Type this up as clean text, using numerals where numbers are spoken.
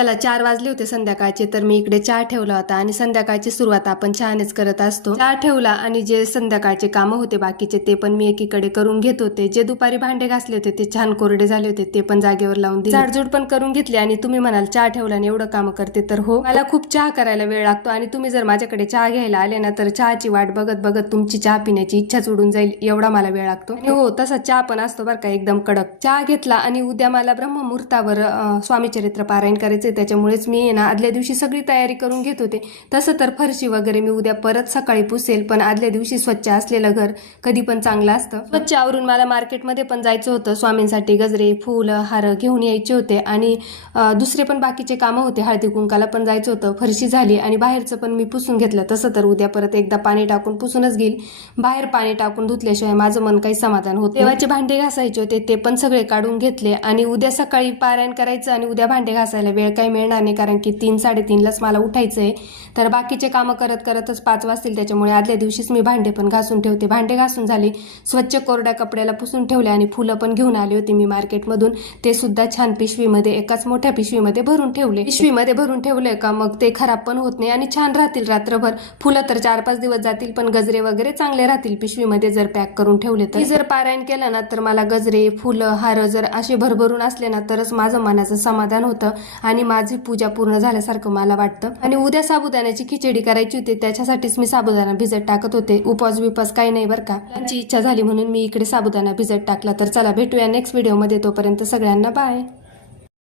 चला 4 वाजले होते संध्याकाळचे, तर मी इकडे चहा ठेवला होता आणि संध्याकाळची सुरुवात आपण चहानेच करत असतो. चहा ठेवला आणि जे संध्याकाळचे कामं होते बाकीचे ते पण मी एकीकडे करून घेत होते. जे दुपारी भांडे घासले होते ते छान कोरडे झाले होते, ते पण जागेवर लावून दिले. झाडझूड पण करून घेतली. आणि तुम्ही म्हणाल चहा ठेवला आणि एवढं काम करते, तर हो, मला खूप चहा करायला वेळ लागतो आणि तुम्ही जर माझ्याकडे चहा घ्यायला आले ना तर चहाची वाट बघत बघत तुमची चहा पिण्याची इच्छाच उडून जाईल, एवढा मला वेळ लागतो. आणि हो, तसा चहा पण असतो बरं का, एकदम कडक. चहा घेतला आणि उद्या मला ब्रह्ममुहूर्तावर स्वामीचरित्र पारायण करायचे, त्याच्यामुळेच मी ना आदल्या दिवशी सगळी तयारी करून घेत होते. तसं तर फरशी वगैरे मी उद्या परत सकाळी पुसेल, पण आदल्या दिवशी स्वच्छ असलेलं घर कधी पण चांगलं असतं. स्वच्छ आवरून मला मार्केटमध्ये पण जायचं होतं. स्वामींसाठी गजरे, फुल, हार घेऊन यायचे होते आणि दुसरे पण बाकीचे कामं होते. हळदी कुंकाला पण जायचं होतं. फरशी झाली आणि बाहेरचं पण मी पुसून घेतलं. तसं तर उद्या परत एकदा पाणी टाकून पुसूनच घेईल. बाहेर पाणी टाकून धुतल्याशिवाय माझं मन काही समाधान होत. देवाचे भांडे घासायचे होते, ते पण सगळे काढून घेतले आणि उद्या सकाळी पारायण करायचं आणि उद्या भांडे घासायला वेळ काही मिळणार नाही, कारण की 3-3:30लाच मला उठायचं आहे. तर बाकीचे कामं करत करतच 5 वाजतील, त्याच्यामुळे आदल्या दिवशीच मी भांडे पण घासून ठेवते. भांडे घासून झाले, स्वच्छ कोरड्या कपड्याला पुसून ठेवले आणि फुलं पण घेऊन आले होते मी मार्केटमधून. ते सुद्धा छान पिशवीमध्ये, एकाच मोठ्या पिशवीमध्ये भरून ठेवले. पिशवीमध्ये भरून ठेवले का मग ते खराब पण होत नाही आणि छान राहतील रात्रभर. फुलं तर 4-5 दिवस जातील, पण गजरे वगैरे चांगले राहतील पिशवीमध्ये जर पॅक करून ठेवले तर. जर पारायण केलं ना तर मला गजरे, फुलं, हार जर असे भरभरून असले ना तरच माझं मनाचं समाधान होतं आणि माझी पूजा पूर्ण झाल्यासारखं मला वाटतं. आणि उद्या साबुदाण्याची खिचडी करायची होती, त्याच्यासाठीच मी साबुदाणा भिजत टाकत होते. उपवास बिपास काही नाही बरं का, त्यांची इच्छा झाली म्हणून मी इकडे साबुदाणा भिजत टाकला. तर चला भेटूया नेक्स्ट व्हिडिओमध्ये, तोपर्यंत सगळ्यांना बाय.